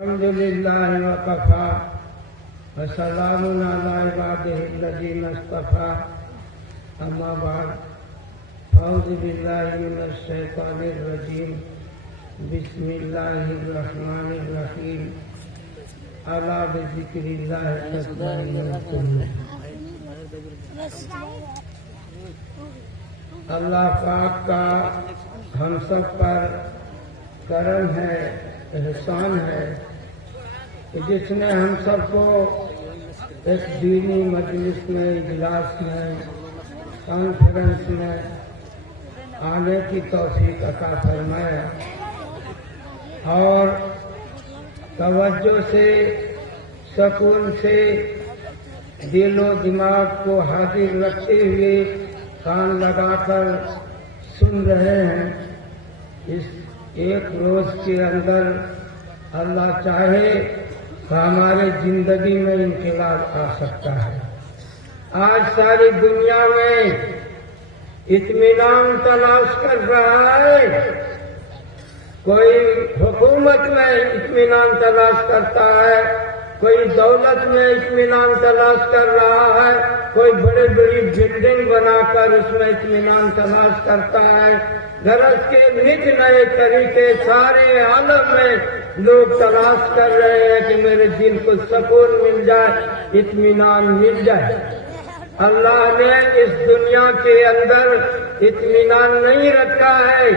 الحمد لله وكفى وسلام على عباده الذين اصطفى أما بعد أعوذ بالله من الشيطان الرجيم بسم الله الرحمن الرحيم ألا بذكر الله تطمئن القلوب. اللہ پاک کا ہم سب پر کرم ہے، احسان ہے کہ جس نے ہم سب کو اس دینی مجلس میں، اجلاس میں، کانفرنس میں آنے کی توفیق عطا فرمایا اور توجہ سے، سکون سے دل و دماغ کو حاضر رکھتے ہوئے کان لگا کر سن رہے ہیں. اس ایک روز کے اندر اللہ چاہے تو ہمارے زندگی میں انقلاب آ سکتا ہے. آج ساری دنیا میں اطمینان تلاش کر رہا ہے. کوئی حکومت میں اطمینان تلاش کرتا ہے، کوئی دولت میں اطمینان تلاش کر رہا ہے، کوئی بڑی بڑی بلڈنگ بنا کر اس میں اطمینان تلاش کرتا ہے. غرض کے نت نئے طریقے سارے عالم میں لوگ تلاش کر رہے ہیں کہ میرے دل کو سکون مل جائے، اطمینان مل جائے. اللہ نے اس دنیا کے اندر اطمینان نہیں رکھا ہے.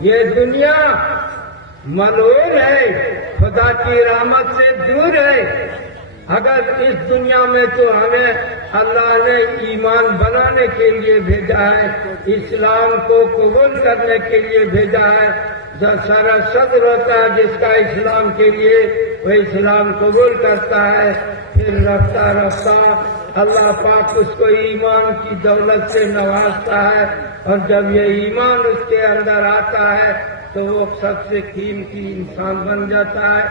یہ دنیا ملعون ہے، خدا کی رحمت سے دور ہے. اگر اس دنیا میں تو ہمیں اللہ نے ایمان بنانے کے لیے بھیجا ہے، اسلام کو قبول کرنے کے لیے بھیجا ہے. جو سارا صدر ہوتا ہے جس کا اسلام کے لیے، وہ اسلام قبول کرتا ہے. پھر رفتہ رفتہ اللہ پاک اس کو ایمان کی دولت سے نوازتا ہے، اور جب یہ ایمان اس کے اندر آتا ہے تو وہ سب سے قیمتی انسان بن جاتا ہے.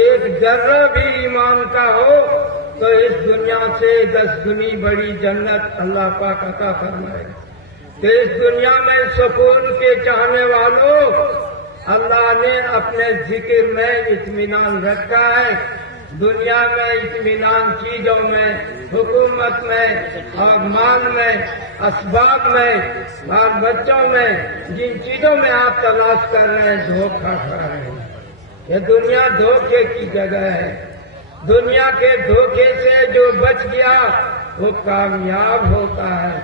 ایک ذرہ بھی ایمان کا ہو تو اس دنیا سے 10 گنی بڑی جنت اللہ پاک عطا فرمائے. تو اس دنیا میں سکون کے چاہنے والوں، اللہ نے اپنے ذکر میں اطمینان رکھا ہے. دنیا میں اطمینان چیزوں میں، حکومت میں اور مال میں، اسباب میں اور بچوں میں، جن چیزوں میں آپ تلاش کر رہے ہیں دھوکہ کھا رہے ہیں. یہ دنیا دھوکے کی جگہ ہے. دنیا کے دھوکے سے جو بچ گیا وہ کامیاب ہوتا ہے،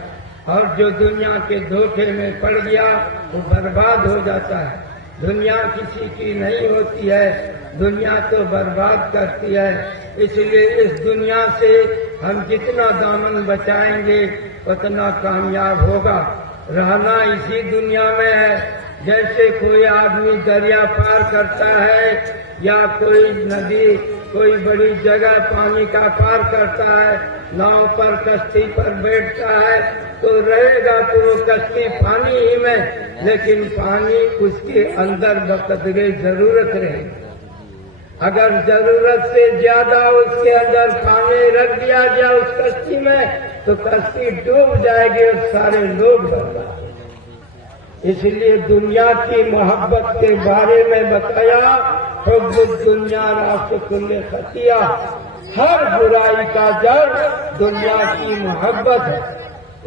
اور جو دنیا کے دھوکے میں پڑ گیا وہ برباد ہو جاتا ہے. دنیا کسی کی نہیں ہوتی ہے، دنیا تو برباد کرتی ہے. اس لیے اس دنیا سے ہم جتنا دامن بچائیں گے اتنا کامیاب ہوگا. رہنا اسی دنیا میں ہے. جیسے کوئی آدمی دریا پار کرتا ہے یا کوئی ندی، کوئی بڑی جگہ پانی کا پار کرتا ہے، ناؤ پر کشتی پر بیٹھتا ہے تو رہے گا تو وہ کشتی پانی ہی میں، لیکن پانی اس کے اندر بقدرے ضرورت رہے گا. اگر ضرورت سے زیادہ اس کے اندر پانی رکھ دیا گیا اس کشتی میں تو کشتی ڈوب جائے گی اور سارے لوگ برباد. اس لیے دنیا کی محبت کے بارے میں بتایا، حب الدنیا راس کل خطیہ. ہر برائی کا جڑ دنیا کی محبت ہے.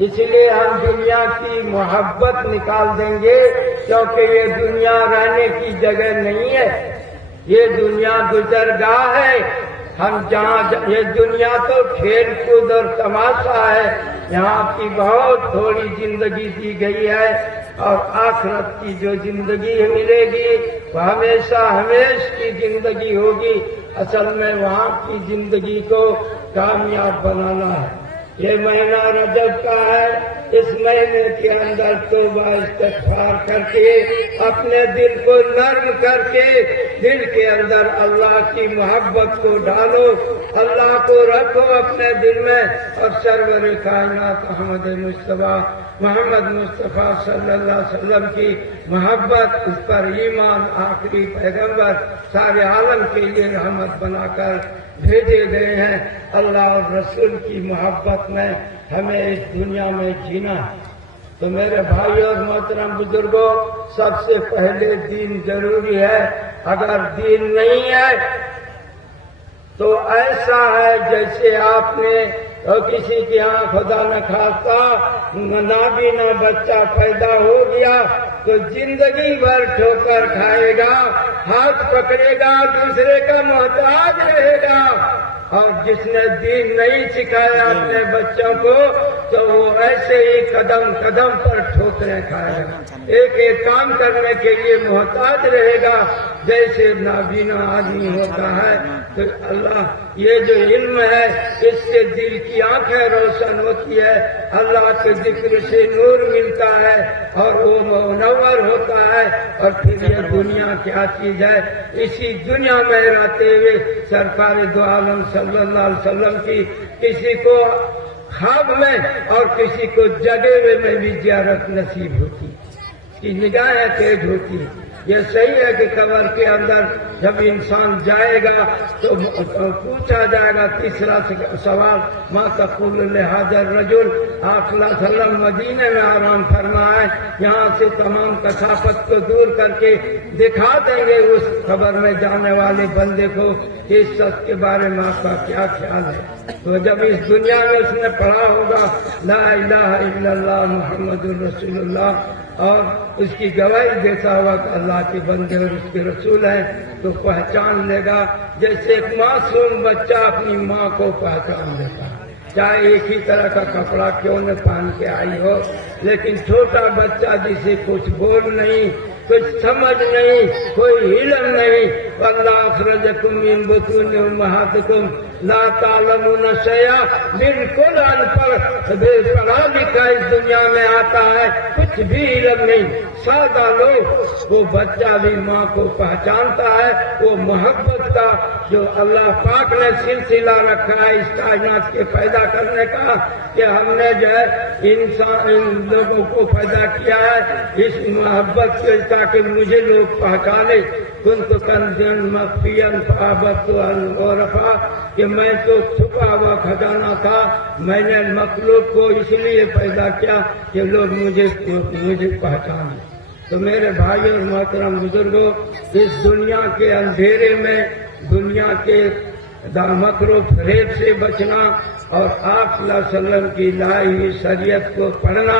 اس لیے ہم دنیا کی محبت نکال دیں گے، کیونکہ یہ دنیا رہنے کی جگہ نہیں ہے. یہ دنیا گزرگاہ ہے. ہم جہاں یہ دنیا تو کھیل کود اور تماشا ہے. یہاں کی بہت تھوڑی زندگی دی گئی ہے، اور آخرت کی جو زندگی ملے گی وہ ہمیشہ ہمیش کی زندگی ہوگی. اصل میں وہاں کی زندگی کو کامیاب بنانا ہے. یہ مہینہ رجب کا ہے. اس مہینے کے اندر توبہ استغفار کر کے اپنے دل کو نرم کر کے دل کے اندر اللہ کی محبت کو ڈالو، اللہ کو رکھو اپنے دل میں، اور سرور کائنات احمد مصطفیٰ محمد مصطفیٰ صلی اللہ علیہ وسلم کی محبت، اس پر ایمان، آخری پیغمبر سارے عالم کے لیے رحمت بنا کر بھیجے گئے ہیں. اللہ اور رسول کی محبت میں ہمیں اس دنیا میں جینا ہے. تو میرے بھائی اور محترم بزرگوں، سب سے پہلے دین ضروری ہے۔ اگر دین نہیں ہے تو ایسا ہے جیسے آپ نے کسی کے یہاں خدا نہ خواستہ نابینا بچہ پیدا ہو گیا تو زندگی بھر ٹھوکر کھائے گا، ہاتھ پکڑے گا، دوسرے کا محتاج رہے گا۔ اور جس نے دین نہیں سکھایا اپنے بچوں کو تو وہ ایسے ہی قدم قدم پر ٹھوکریں کھائے گا، ایک ایک کام کرنے کے لیے محتاج رہے گا جیسے نابینا آدمی ہوتا ہے۔ تو اللہ یہ جو علم ہے اس سے دل کی آنکھیں روشن ہوتی ہے، اللہ کے ذکر سے نور ملتا ہے اور وہ منور ہوتا ہے۔ اور پھر یہ دنیا کیا چیز ہے؟ اسی دنیا میں رہتے ہوئے سرکار دو عالم صلی اللہ علیہ وسلم کی کسی کو خواب میں اور کسی کو جگے ہوئے میں بھی زیارت نصیب ہوتی، کی نگاہیں تیز ہوتی۔ یہ صحیح ہے کہ قبر کے اندر جب انسان جائے گا تو پوچھا جائے گا تیسرا سوال، ما تقول لہذا الرجل۔ آپ صلی اللہ علیہ وسلم مدینے میں آرام فرمائے، یہاں سے تمام کثافت کو دور کر کے دکھا دیں گے اس قبر میں جانے والے بندے کو کہ اس شخص کے بارے میں آپ کا کیا خیال ہے۔ تو جب اس دنیا میں اس نے پڑھا ہوگا لا الہ الا اللہ محمد الرسول اللہ اور اس کی گواہی دیتا ہوا کہ اللہ کے بندے اور اس کے رسول ہیں، تو پہچان لے گا جیسے ایک معصوم بچہ اپنی ماں کو پہچان لیتا ہے، چاہے ایک ہی طرح کا کپڑا کیوں نہ پہن کے آئی ہو۔ لیکن چھوٹا بچہ جسے کچھ بول نہیں، کچھ سمجھ نہیں، کوئی علم نہیں، اللہ اخرجکم من بطون امہاتکم لا تعلمون شیئا، بالکل ان پڑھ بے پڑھا لکھا اس دنیا میں آتا ہے، کچھ بھی علم نہیں، سادہ لوگ۔ وہ بچہ بھی ماں کو پہچانتا ہے، وہ محبت کا جو اللہ پاک نے سلسلہ رکھا ہے اس کائنات کے پیدا کرنے کا، کہ ہم نے جو ہے ان لوگوں کو پیدا کیا ہے اس محبت کے تاکہ مجھے لوگ پہچانے۔ کنت کنزا مخفیا فاحببت ان اعرف، کہ میں تو چھپا ہوا خزانہ تھا، میں نے مخلوق کو اس لیے پیدا کیا کہ لوگ مجھے پہچانے۔ تو میرے بھائی اور محترم بزرگوں، اس دنیا کے اندھیرے میں دنیا کے مکر و فریب سے بچنا اور آپ صلی اللہ علیہ وسلم کی لائی ہوئی شریعت کو پڑھنا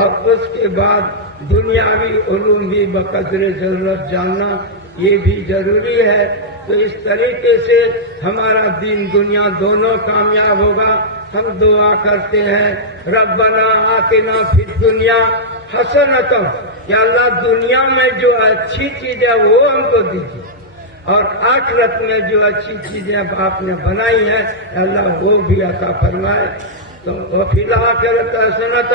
اور اس کے بعد دنیاوی علوم بھی بقدر ضرورت جاننا یہ بھی ضروری ہے۔ تو اس طریقے سے ہمارا دین دنیا دونوں کامیاب ہوگا۔ ہم دعا کرتے ہیں ربنا آتنا فی الدنیا حسنۃ، کہ اللہ دنیا میں جو اچھی چیز ہے وہ ہم کو دیجیے، اور آخرت میں جو اچھی چیزیں آپ نے بنائی ہیں اللہ وہ بھی عطا فرمائے۔ تو وفی الآخرۃ حسنۃ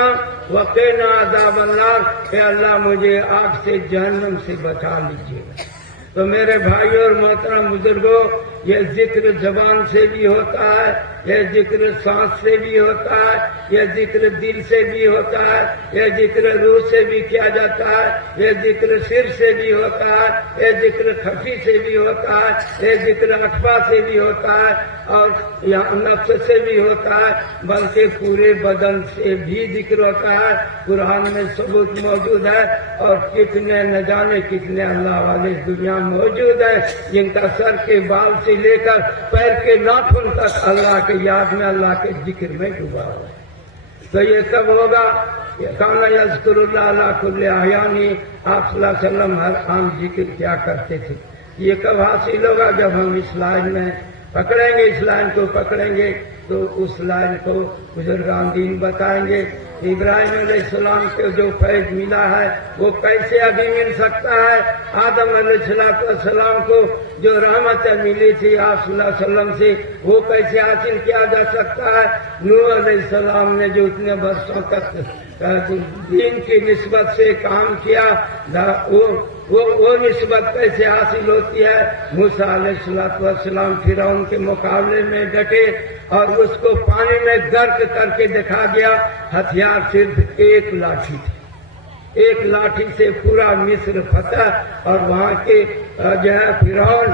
وقنا عذاب النار، کہ اللہ مجھے آگ سے جہنم سے بچا لیجیے۔ تو میرے بھائیوں اور محترم بزرگوں، یہ ذکر زبان سے بھی ہوتا ہے، یہ ذکر سانس سے بھی ہوتا ہے، یہ ذکر دل سے بھی ہوتا ہے، یہ ذکر روح سے بھی کیا جاتا ہے، یہ ذکر سر سے بھی ہوتا ہے، یہ ذکر خفی سے بھی ہوتا ہے، یہ ذکر اخفا سے بھی ہوتا ہے، اور نفس سے بھی ہوتا ہے، بلکہ پورے بدن سے بھی ذکر ہوتا ہے۔ قرآن میں ثبوت موجود ہے، اور کتنے نہ جانے کتنے اللہ والے دنیا موجود ہیں جن کا سر کے بال سے لے کر پیر کے ناخن تک اللہ کے یاد میں اللہ کے ذکر میں ڈوبا ہوا ہے۔ تو یہ سب ہوگا۔ کان یذکر اللہ علی کل احیان، آپ صلی اللہ علیہ وسلم ہر عام ذکر کیا کرتے تھے۔ یہ کب حاصل ہوگا؟ جب ہم اس لائن میں پکڑیں گے، اس لائن کو پکڑیں گے تو اس لائن کو بزرگان دین بتائیں گے۔ ابراہیم علیہ السلام کو جو فیض ملا ہے وہ کیسے ابھی مل سکتا ہے؟ آدم علیہ السلام کو جو رحمت ملی تھی آپ صلی اللہ علیہ وسلم سے وہ کیسے حاصل کیا جا سکتا ہے؟ نوح علیہ السلام نے جو اتنے برسوں تک دین کی نسبت سے کام کیا وہ نسبت کیسے حاصل ہوتی ہے؟ موسیٰ علیہ السلام فرعون کے مقابلے میں ڈٹے اور اس کو پانی میں غرق کر کے دکھا گیا، ہتھیار صرف ایک لاٹھی تھی، ایک لاٹھی سے پورا مصر فتح، اور وہاں کے جو ہے فرعون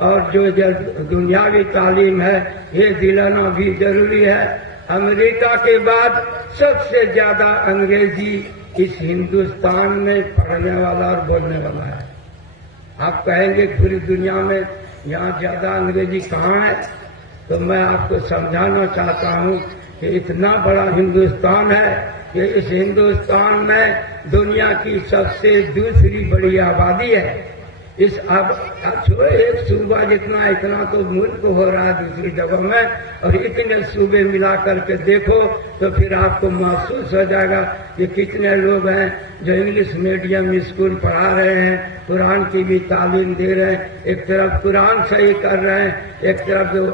اور جو دنیاوی تعلیم ہے یہ دلانا بھی ضروری ہے۔ امریکہ کے بعد سب سے زیادہ انگریزی اس ہندوستان میں پڑھنے والا اور بولنے والا ہے۔ آپ کہیں گے پوری دنیا میں یہاں زیادہ انگریزی کہاں ہے؟ تو میں آپ کو سمجھانا چاہتا ہوں کہ اتنا بڑا ہندوستان ہے کہ اس ہندوستان میں دنیا کی سب سے دوسری بڑی آبادی ہے۔ اس اب ایک صوبہ اتنا تو ملک ہو رہا ہے دوسری جگہ میں، اور اتنے صوبے ملا کر کے دیکھو تو پھر آپ کو محسوس ہو جائے گا کہ کتنے لوگ ہیں جو انگلش میڈیم اسکول پڑھا رہے ہیں، قرآن کی بھی تعلیم دے رہے ہیں، ایک طرف قرآن صحیح کر رہے ہیں، ایک طرف جو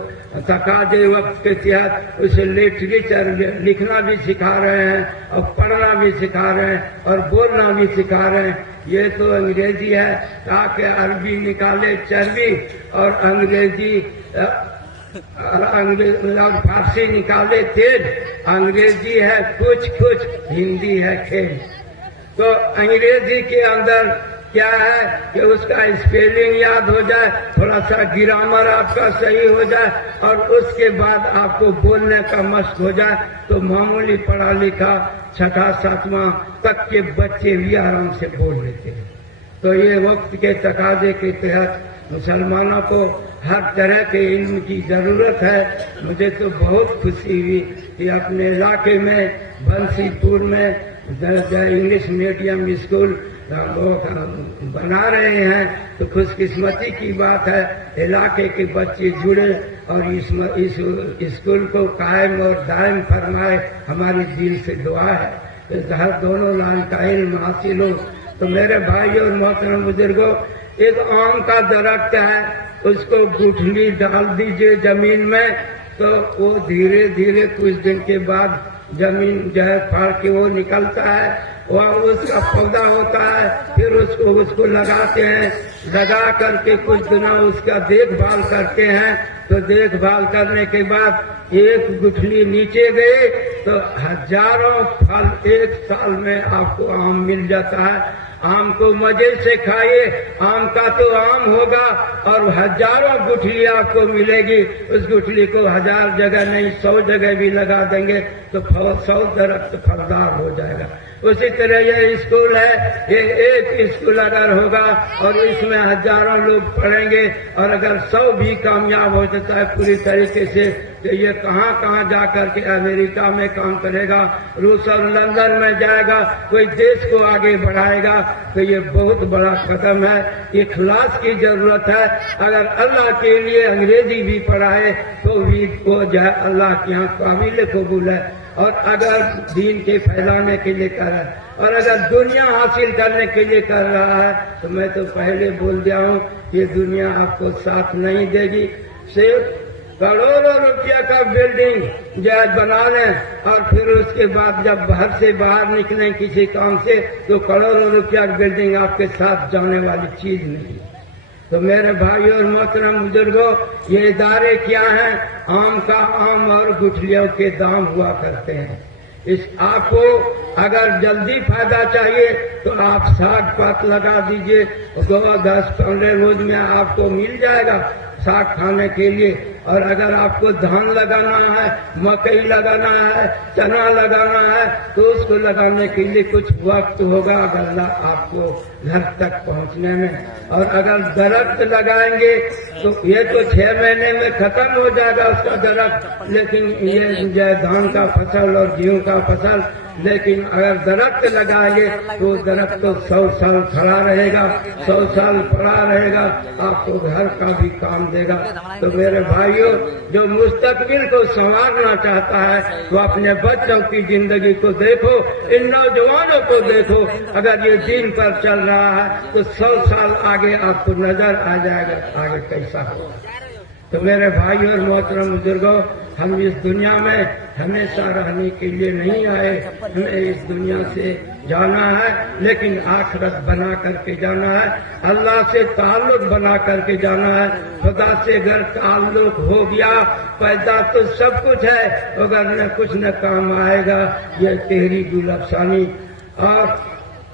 تقاضے وقت کے تحت اسے لٹریچر لکھنا بھی سکھا رہے ہیں اور پڑھنا بھی سکھا رہے ہیں اور بولنا بھی سکھا رہے ہیں۔ یہ تو انگریزی ہے تاکہ عربی نکالے چربی اور انگریزی اور فارسی نکالے تیل۔ انگریزی ہے کچھ ہندی ہے کھیل۔ تو انگریزی کے اندر کیا ہے کہ اس کا اسپیلنگ یاد ہو جائے، تھوڑا سا گرامر آپ کا صحیح ہو جائے، اور اس کے بعد آپ کو بولنے کا مشق ہو جائے تو معمولی پڑھا لکھا چھٹا ساتواں تک کے بچے بھی آرام سے بول لیتے ہیں۔ تو یہ وقت کے تقاضے کے تحت مسلمانوں کو ہر طرح کے علم کی ضرورت ہے۔ مجھے تو بہت خوشی ہوئی کہ اپنے علاقے میں بنسی پور میں انگلش میڈیم اسکول بنا رہے ہیں، تو خوش قسمتی کی بات ہے۔ علاقے کے بچے جڑے اور اس اسکول کو قائم اور دائم فرمائے، ہماری دل سے دعا ہے کہ ہر دونوں لائن کا علم حاصل ہو۔ تو میرے بھائی اور محترم بزرگوں، ایک آم کا درخت ہے، اس کو گٹھلی ڈال دیجئے زمین میں تو وہ دھیرے دھیرے کچھ دن کے بعد زمین جو ہے پھاڑ کے وہ نکلتا ہے، وہ اس کا پودا ہوتا ہے، پھر اس کو لگاتے ہیں، لگا کر کے کچھ دنوں اس کا دیکھ بھال کرتے ہیں۔ تو دیکھ بھال کرنے کے بعد ایک گٹھلی نیچے گئے تو ہزاروں پھل ایک سال میں آپ کو آم مل جاتا ہے۔ آم کو مزے سے کھائیے، آم کا تو آم ہوگا اور ہزاروں گٹھلی آپ کو ملے گی۔ اس گٹھلی کو 1000 جگہ نہیں 100 جگہ بھی لگا دیں گے تو 100 درخت پھلدار ہو جائے گا۔ اسی طرح یہ اسکول ہے، یہ ایک اسکول اگر ہوگا اور اس میں ہزاروں لوگ پڑھیں گے، اور اگر 100 بھی کامیاب ہو جاتا ہے پوری طریقے سے تو یہ کہاں کہاں جا کر کے امریکہ میں کام کرے گا، روس اور لندن میں جائے گا، کوئی دیش کو آگے بڑھائے گا۔ تو یہ بہت بڑا قدم ہے۔ اخلاص کی ضرورت ہے۔ اگر اللہ کے لیے انگریزی بھی پڑھائے تو بھی وہ جو ہے اللہ کے یہاں قابل قبول ہے، اور اگر دین کے پھیلانے کے لیے کر رہا ہے اور اگر دنیا حاصل کرنے کے لیے کر رہا ہے تو میں تو پہلے بول دیا ہوں یہ دنیا آپ کو ساتھ نہیں دے گی۔ صرف کروڑوں روپیہ کا بلڈنگ جو بنا لیں اور پھر اس کے بعد جب گھر سے باہر نکلیں کسی کام سے تو کروڑوں روپیہ کی بلڈنگ آپ کے ساتھ جانے والی چیز نہیں۔ تو میرے بھائیوں اور محترم بزرگوں، یہ ادارے کیا ہیں؟ آم کا آم اور گٹھلیوں کے دام ہوا کرتے ہیں۔ اس آپ کو اگر جلدی فائدہ چاہیے تو آپ ساگ پات لگا دیجئے، 10-15 روز میں آپ کو مل جائے گا ساگ کھانے کے لیے۔ اور اگر آپ کو دھان لگانا ہے، مکئی لگانا ہے، چنا لگانا ہے تو اس کو لگانے کے لیے کچھ وقت ہوگا اللہ آپ کو گھر تک پہنچنے میں۔ اور اگر درخت لگائیں گے تو یہ تو 6 مہینے میں ختم ہو جائے گا اس کا درخت، لیکن یہ دھان کا فصل اور گیہوں کا فصل، لیکن اگر درخت لگائیں گے تو درخت تو 100 سال کھڑا رہے گا، 100 سال پڑا رہے گا، آپ کو گھر کا بھی کام دے گا۔ تو میرے بھائیوں، جو مستقبل کو سنوارنا چاہتا ہے وہ اپنے بچوں کی زندگی کو دیکھو، ان نوجوانوں کو دیکھو، اگر یہ دین پر چل رہا ہے تو 100 سال آگے آپ کو نظر آ جائے گا آگے کیسا ہو۔ تو میرے بھائی اور محترم بزرگوں، ہم اس دنیا میں ہمیشہ رہنے کے لیے نہیں آئے، ہمیں اس دنیا سے جانا ہے لیکن آخرت بنا کر کے جانا ہے، اللہ سے تعلق بنا کر کے جانا ہے۔ خدا سے اگر تعلق ہو گیا، پیدا تو سب کچھ ہے، اگر نہ کچھ نہ کام آئے گا، یہ تحریک الافسانی۔ اور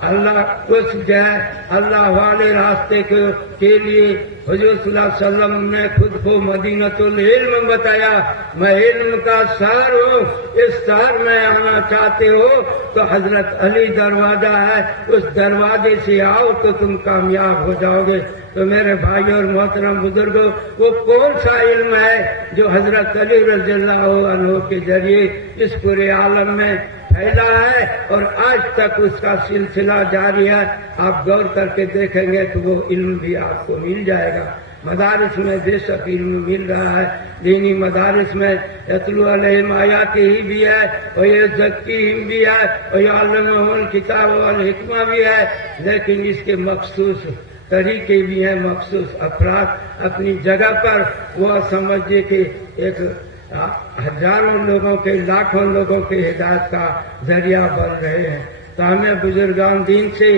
اللہ اس جو ہے اللہ والے راستے کے لیے حضور صلی اللہ علیہ وسلم نے خود کو مدینۃ العلم بتایا. میں علم کا شہر ہوں، اس شہر میں آنا چاہتے ہو تو حضرت علی دروازہ ہے، اس دروازے سے آؤ تو تم کامیاب ہو جاؤ گے. تو میرے بھائی اور محترم بزرگوں، وہ کون سا علم ہے جو حضرت علی رضی اللہ عنہ کے ذریعے اس پورے عالم میں پھیلا ہے اور آج تک اس کا سلسلہ جاری ہے؟ آپ غور کر کے دیکھیں گے تو وہ علم بھی آپ کو مل جائے گا. مدارس میں بے شک علم مل رہا ہے، دینی مدارس میں یتلو علیہم آیاتہ بھی ہے اور یہ یزکیہم بھی ہے اور یعلمہم الکتاب والحکمہ بھی ہے، لیکن اس کے مخصوص طریقے بھی ہیں. مخصوص افراد اپنی جگہ پر وہ سمجھے کہ ایک ہزاروں لوگوں کے لاکھوں لوگوں کے ہدایت کا ذریعہ بن رہے ہیں. تو ہمیں بزرگان دین سے،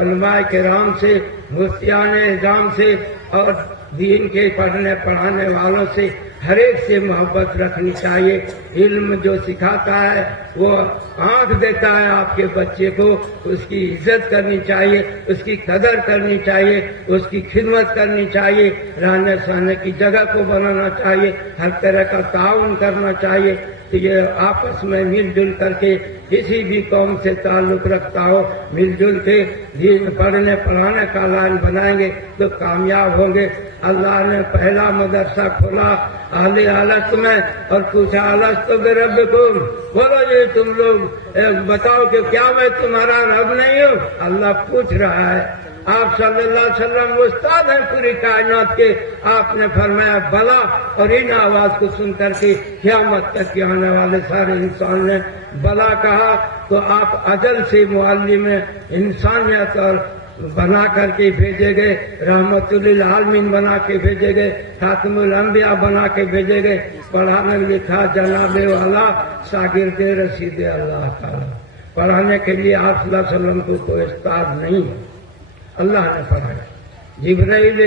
علماء کرام سے، مفتیان اعظام سے اور دین کے پڑھنے پڑھانے والوں سے ہر ایک سے محبت رکھنی چاہیے. علم جو سکھاتا ہے وہ آنکھ دیتا ہے آپ کے بچے کو، اس کی عزت کرنی چاہیے، اس کی قدر کرنی چاہیے، اس کی خدمت کرنی چاہیے، رہنے سہنے کی جگہ کو بنانا چاہیے، ہر طرح کا تعاون کرنا چاہیے. تو یہ آپس میں مل جل کر کے کسی بھی قوم سے تعلق رکھتا ہو، مل جل کے دین پڑھنے پڑھانے کا لائن بنائیں گے تو کامیاب ہوں گے. اللہ نے پہلا مدرسہ کھولا اہل حالت میں اور پوچھا الستو بربکم، بولو یہ تم لوگ بتاؤ کہ کیا میں تمہارا رب نہیں ہوں؟ اللہ پوچھ رہا ہے. آپ صلی اللہ علیہ وسلم استاد ہیں پوری کائنات کے. آپ نے فرمایا بلا، اور ان آواز کو سن کر کے قیامت تک کے آنے والے سارے انسان نے بلا کہا. تو آپ اجل سے معلم انسانیت اور بنا کر کے بھیجے گئے، رحمت للعالمین بنا کے بھیجے گئے، خاتم الانبیاء بنا کے بھیجے گئے. پڑھانے لکھا جناب والا شاگرد رسید اللہ تعالی. پڑھانے کے لیے آپ صلی اللہ علیہ وسلم کو کوئی استاد نہیں ہے، اللہ نے پڑھایا. جبرائیل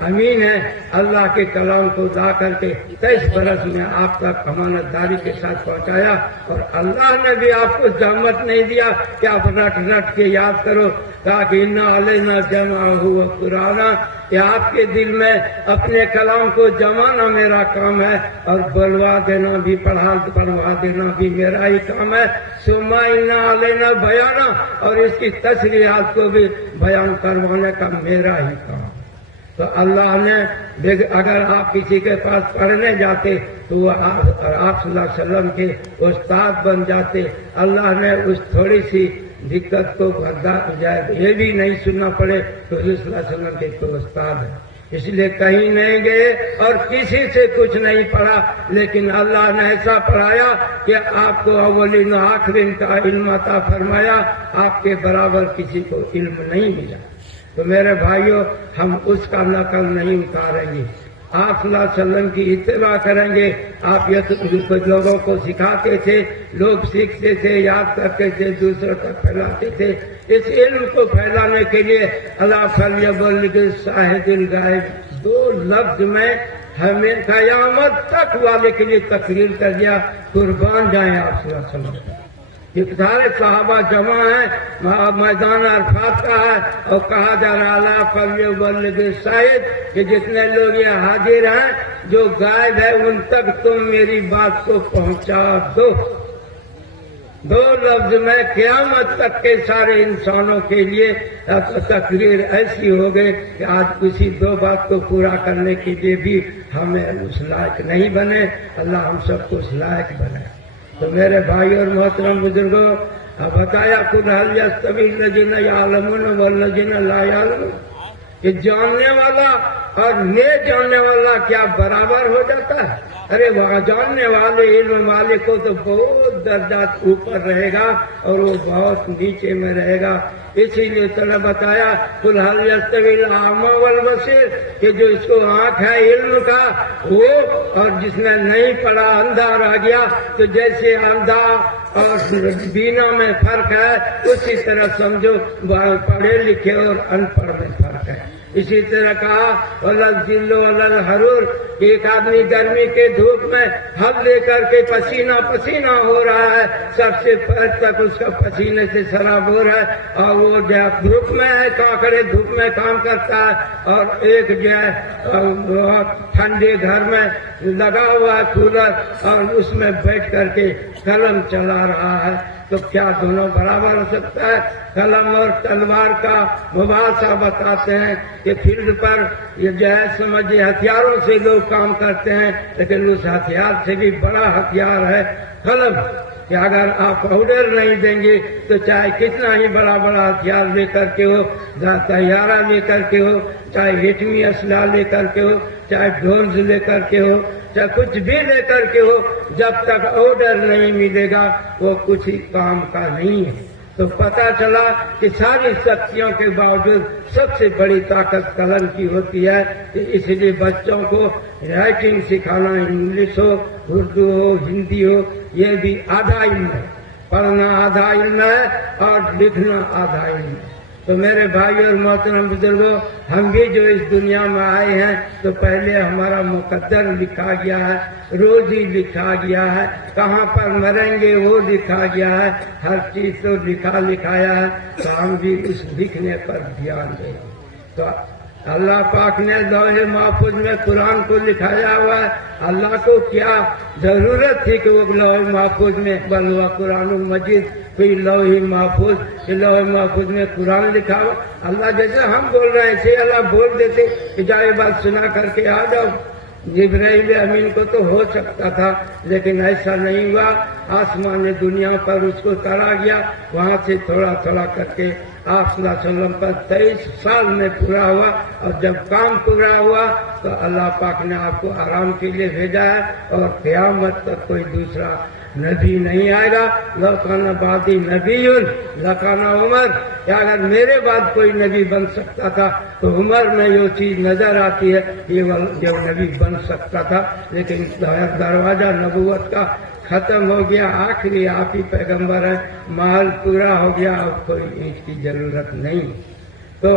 امین ہے، اللہ کے کلام کو لا کر کے 23 برس میں آپ تک امانت داری کے ساتھ پہنچایا. اور اللہ نے بھی آپ کو زحمت نہیں دیا کہ آپ رٹ رٹ کے یاد کرو، کہا کہ انا علینا جمعہ قرآن، کہ آپ کے دل میں اپنے کلام کو جمانا میرا کام ہے اور بلوا دینا بھی، پڑھوا دینا بھی میرا ہی کام ہے. ثم انا علینا بیانا، اور اس کی تشریحات کو بھی بیان کروانے کا میرا ہی کام. تو اللہ نے اگر آپ کسی کے پاس پڑھنے جاتے تو وہ آپ صلی اللہ علیہ وسلم کے استاد بن جاتے. اللہ نے اس تھوڑی سی دقت کو یہ بھی نہیں سننا پڑے تو حضور صلی اللہ علیہ وسلم کے تو استاد ہے. اس لیے کہیں نہیں گئے اور کسی سے کچھ نہیں پڑھا، لیکن اللہ نے ایسا پڑھایا کہ آپ کو اولین و آخرین کا علم عطا فرمایا. آپ کے برابر کسی کو علم نہیں ملا. تو میرے بھائیوں، ہم اس کا نقل نہیں اتاریں گے، آپ صلی اللہ علیہ وسلم کی اتباع کریں گے. آپ یہ لوگوں کو سکھاتے تھے، لوگ سیکھتے تھے، یاد کرتے تھے، دوسروں تک پھیلاتے تھے. اس علم کو پھیلانے کے لیے اللہ فلیبلغ شاہد الغائب 2 لفظ میں ہمیں قیامت تک والے کے لیے تقریر کر دیا. قربان جائیں آپ صلی اللہ علیہ وسلم. یہ سارے صحابہ جمع ہیں، میدان عرفات کا ہے اور کہا جا رہا اللہ فلیبلغ شاہد کہ جتنے لوگ یہ حاضر ہیں، جو غائب ہے ان تک تم میری بات کو پہنچا دو. 2 لفظ میں قیامت تک کے سارے انسانوں کے لیے تقریر ایسی ہو گئی کہ آج کسی 2 بات کو پورا کرنے کے لیے بھی ہمیں اس لائق نہیں بنے. اللہ ہم سب کو اس لائق بنائے. تو میرے بھائی اور محترم بزرگوں، بتایا خود حل یستوی الذین یعلمون والذین لا یعلمون، کہ جاننے والا اور نہ جاننے والا کیا برابر ہو جاتا ہے؟ ارے وہاں جاننے والے علم والے کو تو بہت درجات اوپر رہے گا اور وہ بہت نیچے میں رہے گا. اسی لیے تو نے بتایا قل هل یستوی الاعمی والبصیر، کہ جو اس کو آنکھ ہے علم کا وہ، اور جس نے نہیں پڑھا اندھا رہ گیا، تو جیسے اندھا اور بینا میں فرق ہے اسی طرح سمجھو پڑھے لکھے اور ان پڑھ میں فرق ہے. اسی طرح کہا وَلَلْجِلُّ وَلَلْحَرُورُ کہ ایک آدمی گرمی کے دھوپ میں ہل لے کر کے پسینہ پسینہ ہو رہا ہے، سب سے پیر تک اس کا پسینے سے سراب ہو رہا ہے، اور وہ جو ہے دھوپ میں ہے، کاکڑے دھوپ میں کام کرتا ہے، اور ایک جو ہے ٹھنڈے گھر میں لگا ہوا ہے کولر، اور اس میں بیٹھ کر کے قلم چلا رہا ہے، تو کیا دونوں برابر ہو سکتا ہے؟ قلم اور تلوار کا مباحثہ بتاتے ہیں کہ فیلڈ پر یہ جو ہے سمجھے ہتھیاروں سے لوگ کام کرتے ہیں، لیکن اس ہتھیار سے بھی بڑا ہتھیار ہے قلم، کہ اگر آپ آرڈر نہیں دیں گے تو چاہے کتنا ہی بڑا بڑا ہتھیار لے کر کے ہو، طیارہ لے کر کے ہو، چاہے ایٹمی اسلحہ لے کر کے ہو، چاہے ڈرونز لے کر کے ہو، چاہے کچھ بھی لے کر کے ہو، جب تک آرڈر نہیں ملے گا وہ کچھ ہی کام کا نہیں ہے۔ تو پتا چلا کہ ساری شکتیوں کے باوجود سب سے بڑی طاقت قلم کی ہوتی ہے، کہ اس لیے بچوں کو رائٹنگ سکھانا، انگلش ہو، اردو ہو، ہندی ہو، یہ بھی آدھا علم ہے، پڑھنا آدھا علم ہے اور لکھنا آدھا علم ہے۔ تو میرے بھائی اور محترم بزرگوں، ہم بھی جو اس دنیا میں آئے ہیں تو پہلے ہمارا مقدر لکھا گیا ہے، روزی لکھا گیا ہے، کہاں پر مریں گے وہ لکھا گیا ہے، ہر چیز تو لکھایا ہے، تو ہم بھی اس لکھنے پر دھیان دیں گے۔ تو اللہ پاک نے لوح محفوظ میں قرآن کو لکھایا ہوا ہے، اللہ کو کیا ضرورت تھی کہ وہ لوح محفوظ میں بل ہوا قرآن مجید، کوئی لوح محفوظ، کہ لوح محفوظ میں قرآن لکھا ہوا، اللہ جیسے ہم بول رہے ہیں ایسے اللہ بول دیتے کہ جائے بات سنا کر کے آ جاؤ۔ جبرائیل امین کو تو ہو سکتا تھا، لیکن ایسا نہیں ہوا، آسمان دنیا پر اس کو اتارا گیا، وہاں سے تھوڑا تھوڑا کر کے آپ صلی اللہ علیہ وسلم پر 23 سال میں پورا ہوا، اور جب کام پورا ہوا تو اللہ پاک نے آپ کو آرام کے لیے بھیجا ہے، اور قیامت تک کوئی دوسرا نبی نہیں آئے گا۔ لَوْ بعدی نبی لَكَانَ عمر، کہ اگر میرے بعد کوئی نبی بن سکتا تھا تو عمر میں یہ چیز نظر آتی ہے یہ جو نبی بن سکتا تھا، لیکن دروازہ نبوت کا ختم ہو گیا، آخری آپ ہی پیغمبر ہے، محل پورا ہو گیا، اب کوئی اینٹ کی ضرورت نہیں۔ تو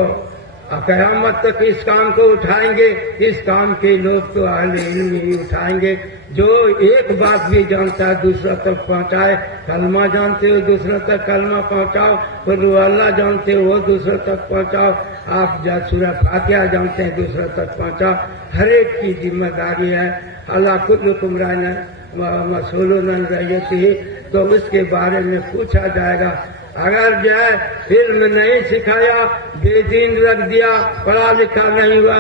قیامت تک اس کام کو اٹھائیں گے، اس کام کے لوگ تو اہل علم ہی اٹھائیں گے، جو ایک بات بھی جانتا ہے دوسرا تک پہنچائے، کلمہ جانتے ہو دوسرا تک کلمہ پہنچاؤ، قل هو اللہ جانتے ہو وہ دوسرا تک پہنچاؤ، آپ سورہ فاتحہ جانتے ہیں دوسرا تک پہنچاؤ، ہر ایک کی ذمہ داری ہے۔ اللہ کلکم راع مسئول عن رعیتہ، تو اس کے بارے میں پوچھا جائے گا۔ اگر جو ہے علم نہیں سکھایا، بے دین رکھ دیا، پڑھا لکھا نہیں ہوا،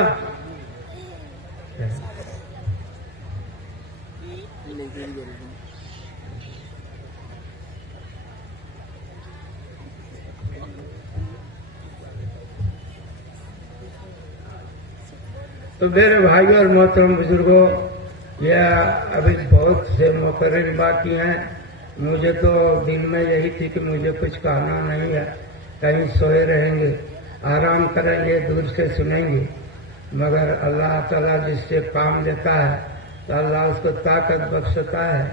تو میرے بھائیوں اور محترم بزرگوں، یہ ابھی بہت سے مقرر باقی ہیں، مجھے تو دل میں یہی تھی کہ مجھے کچھ کہنا نہیں ہے، کہیں سوئے رہیں گے، آرام کریں گے، دور سے سنیں گے، مگر اللہ تعالیٰ جس سے کام لیتا ہے تو اللہ اس کو طاقت بخشتا ہے۔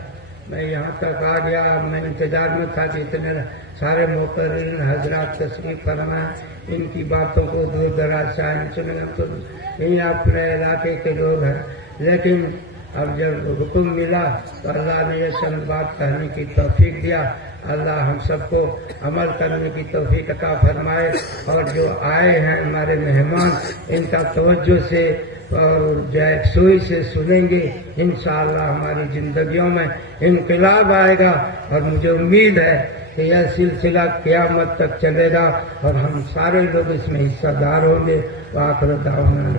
میں یہاں تک آ گیا، میں انتظار میں تھا کہ اتنے سارے مقررین حضرات تشریف فرمائیں، ان کی باتوں کو دور دراز سے آئیں سنیں گے، تو یہی اپنے علاقے کے لوگ ہیں، لیکن اب جب حکم ملا تو اللہ نے یہ چند بات کہنے کی توفیق دیا۔ اللہ ہم سب کو عمل کرنے کی توفیق عطا فرمائے، اور جو آئے ہیں ہمارے مہمان ان کا توجہ سے اور جو یکسوئی سے سنیں گے، انشاءاللہ ہماری زندگیوں میں انقلاب آئے گا، اور مجھے امید ہے کہ یہ سلسلہ قیامت تک چلے گا اور ہم سارے لوگ اس میں حصہ دار ہوں گے۔ وآخر دعوانا